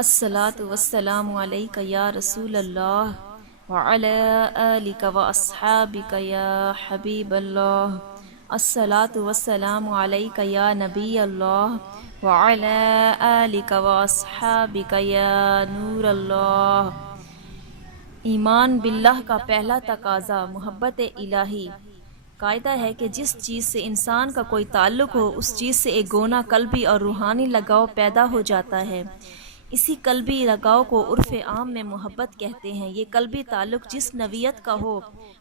الصلاۃ والسلام علیک یا رسول اللہ وعلی آلک واصحابک یا حبیب اللہ۔ الصلاۃ والسلام علیک یا نبی اللہ وعلی آلک واصحابک یا نور اللہ۔ ایمان باللہ کا پہلا تقاضا محبت الہی۔ قاعدہ ہے کہ جس چیز سے انسان کا کوئی تعلق ہو اس چیز سے ایک گونا قلبی اور روحانی لگاؤ پیدا ہو جاتا ہے۔ اسی قلبی لگاؤ کو عرف عام میں محبت کہتے ہیں۔ یہ قلبی تعلق جس نوعیت کا ہو،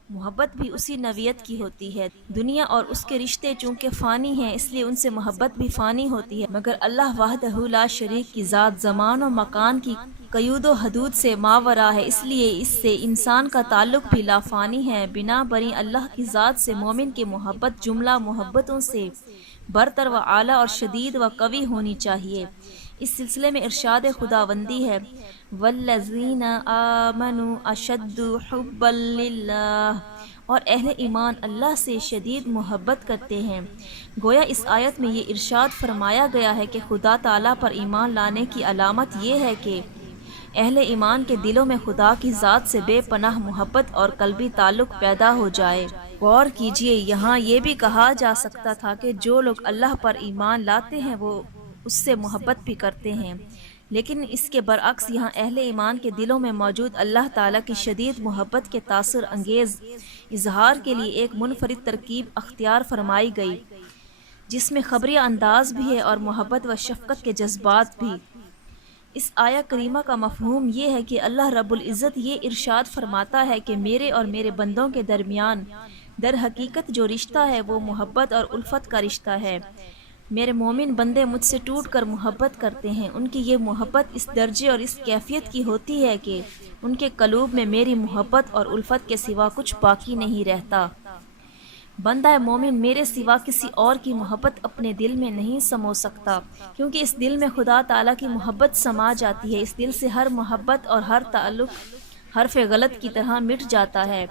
محبت بھی اسی نوعیت کی ہوتی ہے۔ دنیا اور اس کے رشتے چونکہ فانی ہیں اس لیے ان سے محبت بھی فانی ہوتی ہے، مگر اللہ وحدہ لا شریک کی ذات زمان و مکان کی قیود و حدود سے ماورا ہے، اس لیے اس سے انسان کا تعلق بھی لا فانی ہے۔ بنا بری اللہ کی ذات سے مومن کی محبت جملہ محبتوں سے برتر و اعلیٰ اور شدید و قوی ہونی چاہیے۔ اس سلسلے میں ارشاد خداوندی ہے والذین آمنوا اشد حبا للہ، اور اہل ایمان اللہ سے شدید محبت کرتے ہیں۔ گویا اس آیت میں یہ ارشاد فرمایا گیا ہے کہ خدا تعالیٰ پر ایمان لانے کی علامت یہ ہے کہ اہل ایمان کے دلوں میں خدا کی ذات سے بے پناہ محبت اور قلبی تعلق پیدا ہو جائے۔ غور کیجئے، یہاں یہ بھی کہا جا سکتا تھا کہ جو لوگ اللہ پر ایمان لاتے ہیں وہ اس سے محبت بھی کرتے ہیں، لیکن اس کے برعکس یہاں اہل ایمان کے دلوں میں موجود اللہ تعالیٰ کی شدید محبت کے تاثر انگیز اظہار کے لیے ایک منفرد ترکیب اختیار فرمائی گئی، جس میں خبریہ انداز بھی ہے اور محبت و شفقت کے جذبات بھی۔ اس آیہ کریمہ کا مفہوم یہ ہے کہ اللہ رب العزت یہ ارشاد فرماتا ہے کہ میرے اور میرے بندوں کے درمیان در حقیقت جو رشتہ ہے وہ محبت اور الفت کا رشتہ ہے۔ میرے مومن بندے مجھ سے ٹوٹ کر محبت کرتے ہیں، ان کی یہ محبت اس درجے اور اس کیفیت کی ہوتی ہے کہ ان کے قلوب میں میری محبت اور الفت کے سوا کچھ باقی نہیں رہتا۔ بندہ مومن میرے سوا کسی اور کی محبت اپنے دل میں نہیں سمو سکتا، کیونکہ اس دل میں خدا تعالیٰ کی محبت سما جاتی ہے۔ اس دل سے ہر محبت اور ہر تعلق حرف غلط کی طرح مٹ جاتا ہے۔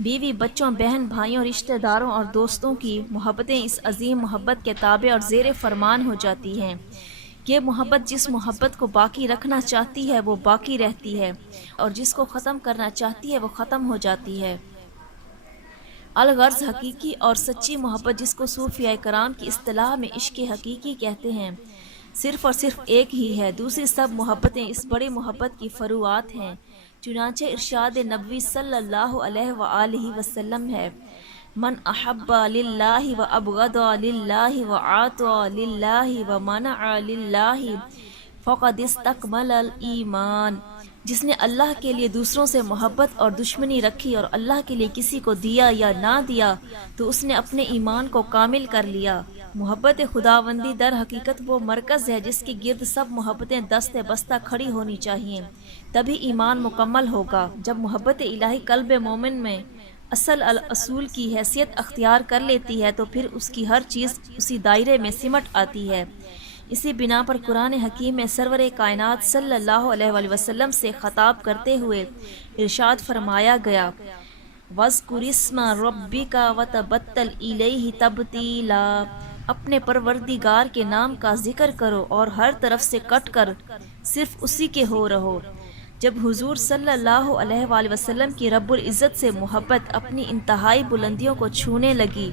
بیوی، بچوں، بہن بھائیوں، رشتہ داروں اور دوستوں کی محبتیں اس عظیم محبت کے تابع اور زیر فرمان ہو جاتی ہیں۔ یہ محبت جس محبت کو باقی رکھنا چاہتی ہے وہ باقی رہتی ہے، اور جس کو ختم کرنا چاہتی ہے وہ ختم ہو جاتی ہے۔ الغرض حقیقی اور سچی محبت، جس کو صوفیاء کرام کی اصطلاح میں عشق حقیقی کہتے ہیں، صرف اور صرف ایک ہی ہے۔ دوسری سب محبتیں اس بڑی محبت کی فروعات ہیں۔ چنانچہ ارشاد نبوی صلی اللہ علیہ وآلہ وسلم ہے من احب للہ و ابغض للہ و عاطى للہ و منع للہ فقد استکمل الایمان۔ جس نے اللہ کے لیے دوسروں سے محبت اور دشمنی رکھی اور اللہ کے لیے کسی کو دیا یا نہ دیا تو اس نے اپنے ایمان کو کامل کر لیا۔ محبت خداوندی در حقیقت وہ مرکز ہے جس کے گرد سب محبتیں دست بستہ کھڑی ہونی چاہیے، تبھی ایمان مکمل ہوگا۔ جب محبت الہی قلب مومن میں اصل الاصول کی حیثیت اختیار کر لیتی ہے تو پھر اس کی ہر چیز اسی دائرے میں سمٹ آتی ہے۔ اسی بنا پر قرآن حکیم میں سرور کائنات صلی اللہ علیہ وآلہ وسلم سے خطاب کرتے ہوئے ارشاد فرمایا گیا وَاذْكُرِ اسْمَ رَبِّكَ وَتَبَتَّلْ إِلَيْهِ تَبْتِيلًا، اپنے پروردگار کے نام کا ذکر کرو اور ہر طرف سے کٹ کر صرف اسی کے ہو رہو۔ جب حضور صلی اللہ علیہ وآلہ وسلم کی رب العزت سے محبت اپنی انتہائی بلندیوں کو چھونے لگی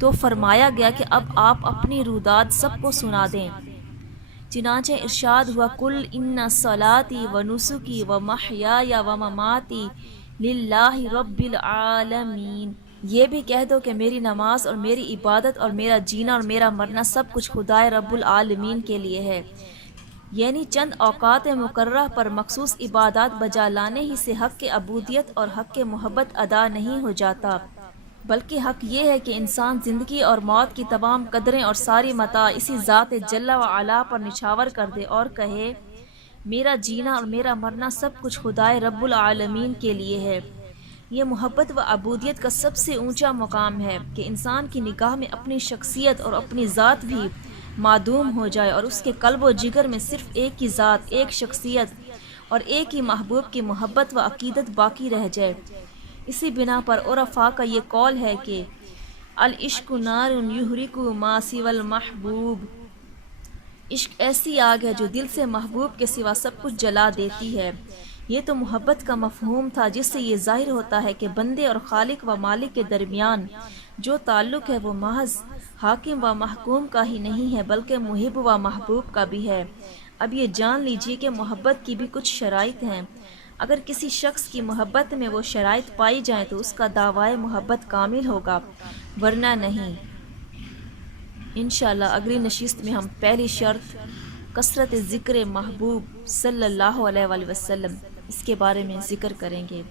تو فرمایا گیا کہ اب آپ اپنی روداد سب کو سنا دیں۔ چنانچہ ارشاد ہوا قُلْ إِنَّ صَلَاتِي وَنُسُكِي وَمَحْيَايَ وَمَمَاتِي لِلَّهِ رَبِّ الْعَالَمِينَ، یہ بھی کہہ دو کہ میری نماز اور میری عبادت اور میرا جینا اور میرا مرنا سب کچھ خدائے رب العالمین کے لیے ہے۔ یعنی چند اوقات مقررہ پر مخصوص عبادات بجا لانے ہی سے حق کے عبودیت اور حق کے محبت ادا نہیں ہو جاتا، بلکہ حق یہ ہے کہ انسان زندگی اور موت کی تمام قدریں اور ساری متاع اسی ذات جل و علا پر نچھاور کر دے اور کہے میرا جینا اور میرا مرنا سب کچھ خدائے رب العالمین کے لیے ہے۔ یہ محبت و عبودیت کا سب سے اونچا مقام ہے کہ انسان کی نگاہ میں اپنی شخصیت اور اپنی ذات بھی معدوم ہو جائے اور اس کے قلب و جگر میں صرف ایک ہی ذات، ایک شخصیت اور ایک ہی محبوب کی محبت و عقیدت باقی رہ جائے۔ اسی بنا پر عرفاء کا یہ قول ہے کہ العشق نار یحرق ما سوی المحبوب، عشق ایسی آگ ہے جو دل سے محبوب کے سوا سب کچھ جلا دیتی ہے۔ یہ تو محبت کا مفہوم تھا جس سے یہ ظاہر ہوتا ہے کہ بندے اور خالق و مالک کے درمیان جو تعلق ہے وہ محض حاکم و محکوم کا ہی نہیں ہے بلکہ محب و محبوب کا بھی ہے۔ اب یہ جان لیجئے کہ محبت کی بھی کچھ شرائط ہیں۔ اگر کسی شخص کی محبت میں وہ شرائط پائی جائیں تو اس کا دعوی محبت کامل ہوگا، ورنہ نہیں۔ انشاءاللہ اگلی نشست میں ہم پہلی شرط کثرت ذکر محبوب صلی اللہ علیہ وآلہ وسلم اس کے بارے میں ذکر کریں گے۔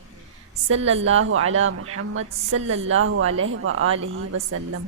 صلی اللہ علی محمد صلی اللہ علیہ وآلہ وسلم۔